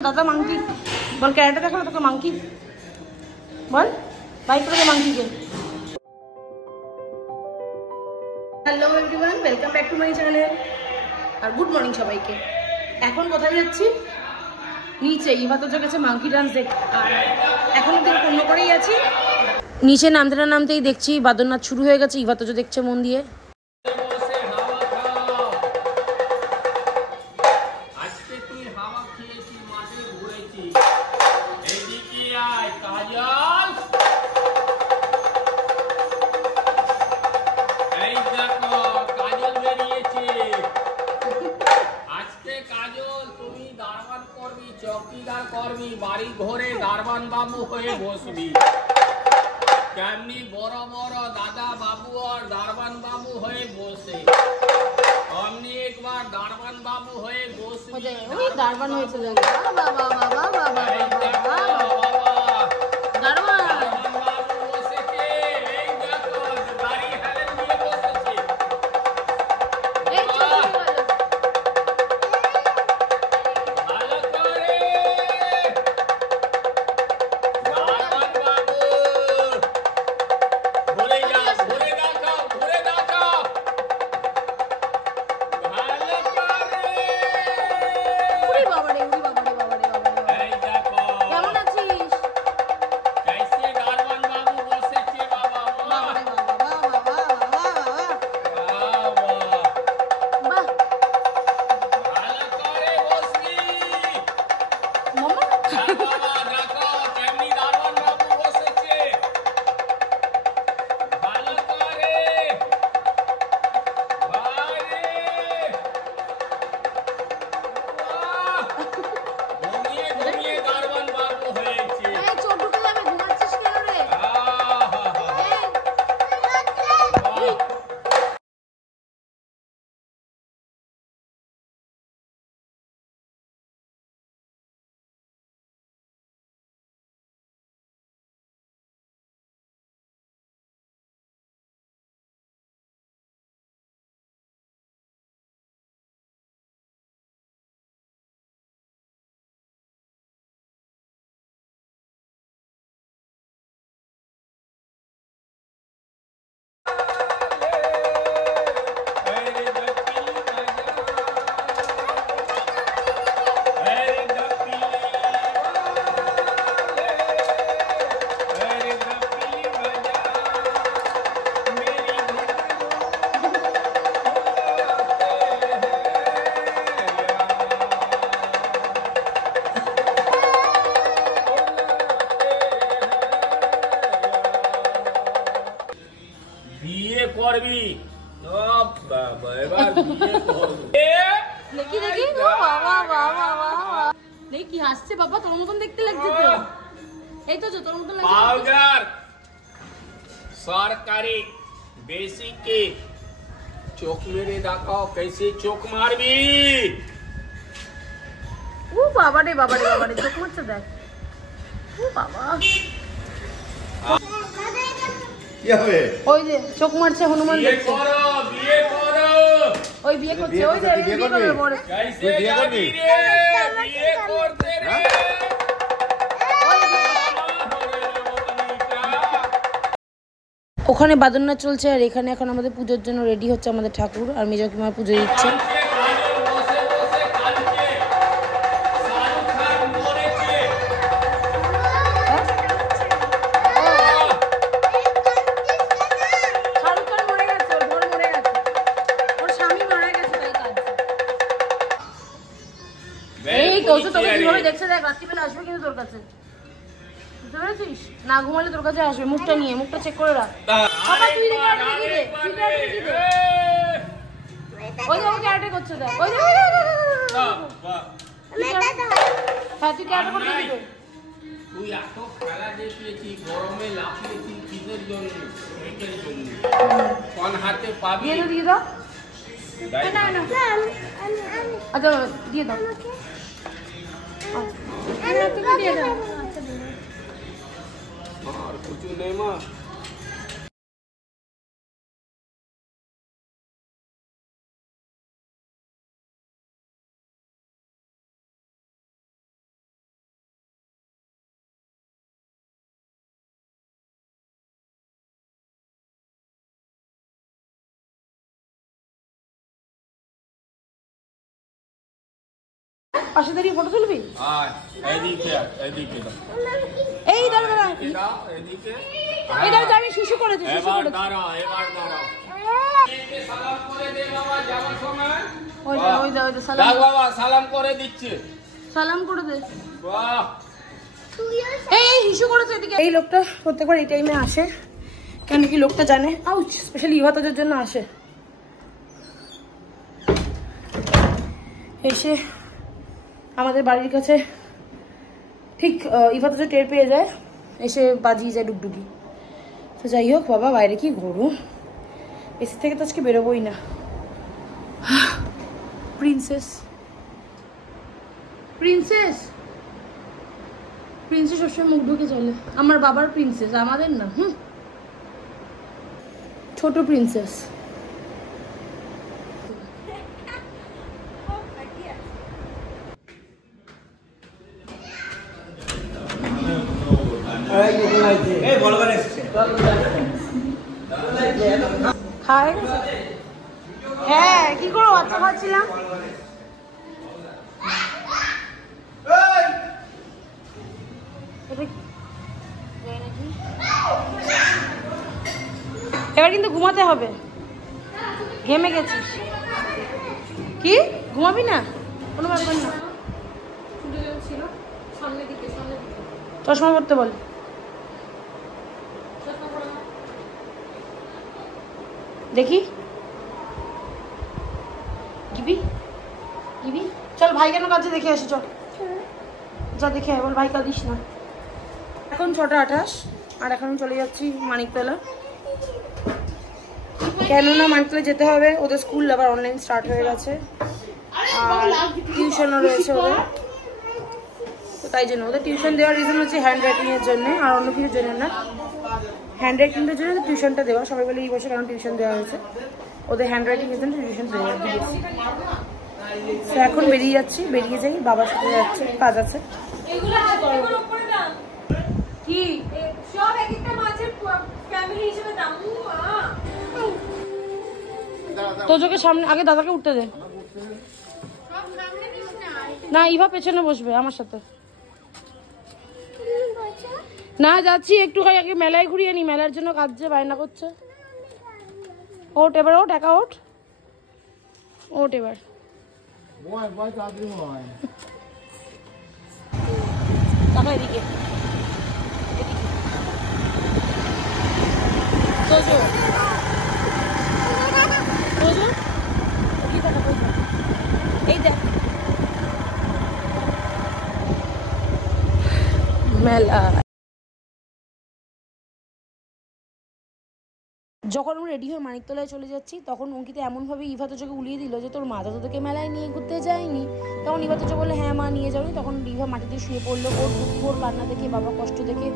दादा मंकी बोल कैरेक्टर देखा तो मंकी बोल बाइक पर मंकी के hello everyone welcome back to my channel और गुड मॉर्निंग সবাইকে। এখন কোথায় যাচ্ছি? নিচে ইভা তো গেছে মাঙ্কি ডান্স দেখতে আর এখনো তো অন্য করেই আছি। নিচে নামতে না নামতেই দেখছি বাদরনাথ শুরু হয়ে গেছে। ইভা তো দেখছে মন দিয়ে। चौकीदार करबी बाड़ी घरे दारबान बाबू हये बसबी केमनी बड़ बड़ दादा बाबू और दारबान बाबू हये बसे हमनी एक बार दारबान बाबू हये बसबी ओई दारबान হয়ে চলে গেল বাবা বাবা বাবা বাবা দারবান बाबू बसेছে এই দেখো গাড়ি হেলেন নিয়ে বসেছে এই চলে গেল করবি বাবা এবার বিয়ে করবি দেখি দেখি বাবা বাবা বাবা দেখি কি হাসছে বাবা তোর মতন দেখতে লাগছে তো এই তো তোর মতন লাগছে পাউডার সরকারি বেসিক के চোখ মেরে দেখাও कैसे চোখ মারবি ও বাবা রে বাবা রে বাবা রে চোখ মারছে দেখ ও বাবা কি হবে ওই যে চোখ মারছে হনুমান দেখছে বিয়ে করো ওই বিয়ে করছে ওই যে বিয়ে করবে পরে कैसे বিয়ে করবি বিয়ে করতে রে ওখানে বাদরনাথ চলছে আর এখানে এখন আমাদের পুজোর জন্য রেডি হচ্ছে আমাদের ঠাকুর আর মেজো কিমার পুজো দিচ্ছে। দেখছে দেখ রাত্রিবেলা আসবে কিন্তু তোর কাছে বুঝতে পেরেছিস না ঘুমালে তোর কাছে আসবে মুখটা নিয়ে মুখটা চেক করে রাখ বাবা তুই ওই যে ক্যারেক্টার করছে দেখ ওই হ্যাঁ তুই ক্যারেক্টার করতে দিবি তুই এত খেলা দেখিয়েছি গরমে লাফিয়েছি কিসের জন্য এইটার জন্য কোন হাতে পাবি দিয়ে দাও না না আচ্ছা দিয়ে দাও और कुछ नहीं माँ। পাশে দাঁড়িয়ে ফটো তুলবি? এদিকে এদিকে দাও। এই দাঁড়া দাঁড়া, এদিকে এই দাঁড়া, আমি শুশু করেছি, শুশু এবার করেছি। দাঁড়াও, এবার দাঁড়াও। একে সালাম করে দে বাবা যাওয়ার সময়। ওই যা ওই যা ওই যা, সালাম দেখ বাবা সালাম করে দিচ্ছে। সালাম করে দে। বাহ, এই এই হিসু করেছে এদিকে। এই লোকটা প্রত্যেকবার এই টাইমে আসে, কেন কি লোকটা জানে, আউচ, স্পেশালি ইভাতাজের জন্য আসে। এসে আমাদের বাড়ির কাছে ঠিক ইভাতাজে টের পেয়ে যায়, এসে বাজিয়ে যায় ডুগডুগি। তো যাই হোক বাবা, বাইরে কি গরম, এসি থেকে তো আজকে বেরোবোই না। প্রিন্সেস প্রিন্সেস প্রিন্সেস সবসময় মুখ ঢুকে চলে, আমার বাবার প্রিন্সেস, আমাদের না। ছোট প্রিন্সেস। খায় হ্যাঁ, কি করো, বাচ্চা খাচ্ছিলাম। এবার কিন্তু ঘুমাতে হবে, ঘেমে গেছিস। কি ঘুমাবি না? কোনো ব্যাপার না, চশমা পড়তে বল। দেখি গিবি গিবি, চল ভাই কেন কাছে দেখে আসি, চল যা দেখে বল, ভাই কাঁদিস না। এখন 6:28 আর এখন চলে যাচ্ছি মানিকতলা, কেননা মানিকতলা যেতে হবে, ওদের স্কুল আবার অনলাইন স্টার্ট হয়ে গেছে আর টিউশনও রয়েছে ওদের। তো তাই জন্য ওদের টিউশন দেওয়ার রিজন হচ্ছে হ্যান্ড রাইটিংয়ের জন্য, আর অন্য কিছুর জন্য না, হ্যান্ড রাইটিংয়ের জন্য টিউশনটা দেওয়া। সবাই বলে এই বছর কেন টিউশন দেওয়া হয়েছে, ওদের হ্যান্ড রাইটিংয়ের জন্য টিউশন দেওয়া দিয়েছি। তো এখন বেরিয়ে যাচ্ছি, বেরিয়ে যাই, বাবার সাথে যাচ্ছে, কাজ আছে। কি সব এক একটা মাছের ফ্যামিলি হিসেবে দাম। তোজোকে সামনে, আগে দাদাকে উঠতে দে। না, ইভা পেছনে বসবে আমার সাথে। না যাচ্ছি একটু, আগে মেলায় ঘুরিয়ে নি, মেলার জন্য কাজে বায়না করছে। ওঠ এবার, ওঠ একা ওঠ, ওঠ এবার। টাকা এদিকে, তোজো তোজো কি টাকা পয়সা, এই দেখ মেলা। যখন আমরা রেডি হয়ে মানিকতলায় চলে যাচ্ছি, তখন অঙ্কিতা এমনভাবে ইভা তোজোকে উলিয়ে দিল যে তোর মা তো তোকে মেলায় নিয়ে ঘুরতে যায়নি। তখন ইভা তোজো বললে হ্যাঁ মা নিয়ে যাওনি। তখন ইভা মাটিতে শুয়ে পড়লো, ওর দুঃখ, ওর কান্না দেখে, বাবা কষ্ট দেখে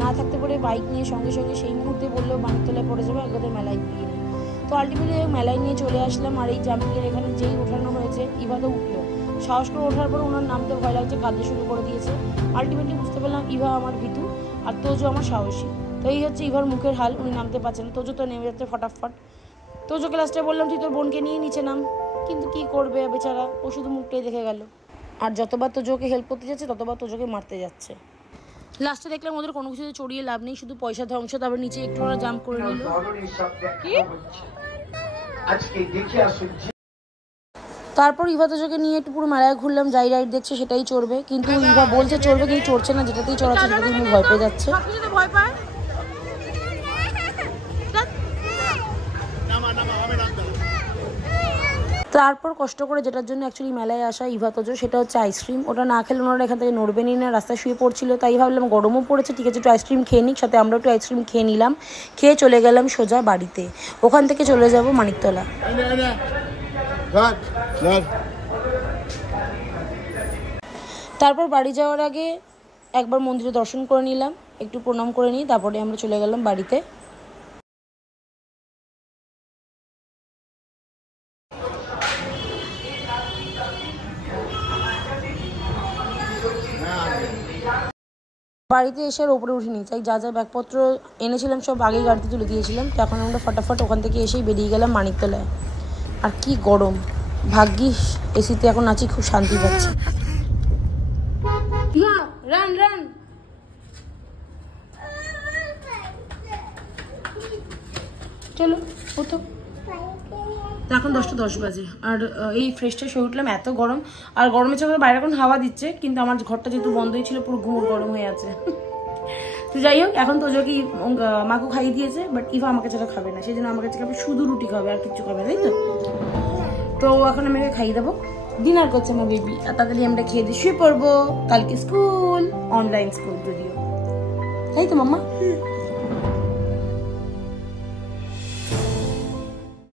না থাকতে পারে বাইক নিয়ে সঙ্গে সঙ্গে সেই মুহূর্তে বললো মানিকতলায় পড়ে যাবে, ওদের মেলায় ঘুরিয়ে নিই। তো আলটিমেটলি মেলায় নিয়ে চলে আসলাম। আর এই জাম্পিংয়ের এখানে যেই ওঠানো হয়েছে, ইভা তো উঠলো, সাহস করে ওঠার পর ওনার নামতে ভয় লাগছে, কাঁদতে শুরু করে দিয়েছে। আলটিমেটলি বুঝতে পারলাম ইভা আমার ভীতু আর তোজো আমার সাহসী। তো এই হচ্ছে ইভার মুখের হাল, উনি নামতে পারছেন, তোজো তো নেমে যাচ্ছে ফটাফট। তোজোকে লাস্টে বললাম তুই তোর বোনকে নিয়ে নিচে নাম, কিন্তু কি করবে বেচারা, ও শুধু মুখটাই দেখে গেল। আর যতবার তোজোকে হেল্প করতে যাচ্ছে ততবার তোজোকে মারতে যাচ্ছে। লাস্টে দেখলাম ওদের কোনো কিছু চড়িয়ে লাভ নেই, শুধু পয়সা ধ্বংস। তারপর নিচে একটু ওরা জাম্প করে নিল। কি তারপর ইভা তোজোকে নিয়ে একটু পুরো মেলায় ঘুরলাম, যাই রাইড দেখছে সেটাই চড়বে, কিন্তু ইভা বলছে চড়বে কিন্তু চড়ছে না, যেটাতেই চড়াচ্ছে সেটাতেই ভয় পেয়ে যাচ্ছে। ভয় পায় তারপর কষ্ট করে যেটার জন্য অ্যাকচুয়ালি মেলায় আসা ইভা তোজো, সেটা হচ্ছে আইসক্রিম। ওটা না খেলে ওনারা এখান থেকে নড়বেনই না, রাস্তায় শুয়ে পড়ছিল। তাই ভাবলাম গরমও পড়েছে, ঠিক আছে একটু আইসক্রিম খেয়ে নিক, সাথে আমরা একটু আইসক্রিম খেয়ে নিলাম। খেয়ে চলে গেলাম সোজা বাড়িতে, ওখান থেকে চলে যাব মানিকতলা। তারপর বাড়ি যাওয়ার আগে একবার মন্দিরে দর্শন করে নিলাম, একটু প্রণাম করে নিই, তারপরে আমরা চলে গেলাম বাড়িতে। বাড়িতে এসে আর ওপরে উঠিনি, তাই যা যা ব্যাগপত্র এনেছিলাম সব আগেই গাড়িতে তুলে দিয়েছিলাম। তো এখন আমরা ফটাফট ওখান থেকে এসেই বেরিয়ে গেলাম মানিকতলায়। আর কি গরম, ভাগ্যিস এসিতে এখন আছি, খুব শান্তি পাচ্ছি। Run run. চলো ওঠো। এখন 10:10 বাজে আর এই ফ্রেশটা শুয়ে উঠলাম, এত গরম। আর গরমের চোখে বাইরে এখন হাওয়া দিচ্ছে, কিন্তু আমার ঘরটা যেহেতু বন্ধই ছিল পুরো ঘুমোর গরম হয়ে আছে। তো যাই হোক, এখন তোজোকে মাকে খাইয়ে দিয়েছে, বাট ইভা আমাকে ছাড়া খাবে না, সেই জন্য আমার কাছে খাবে শুধু রুটি খাবে, আর কিছু খাবে, তাই তো? তো এখন আমি খাইয়ে দেবো। ডিনার করছে আমার বেবি, আর তাড়াতাড়ি আমরা খেয়ে দিয়ে শুয়ে পড়বো। কালকে স্কুল, অনলাইন স্কুল যদিও, তাই তো মাম্মা?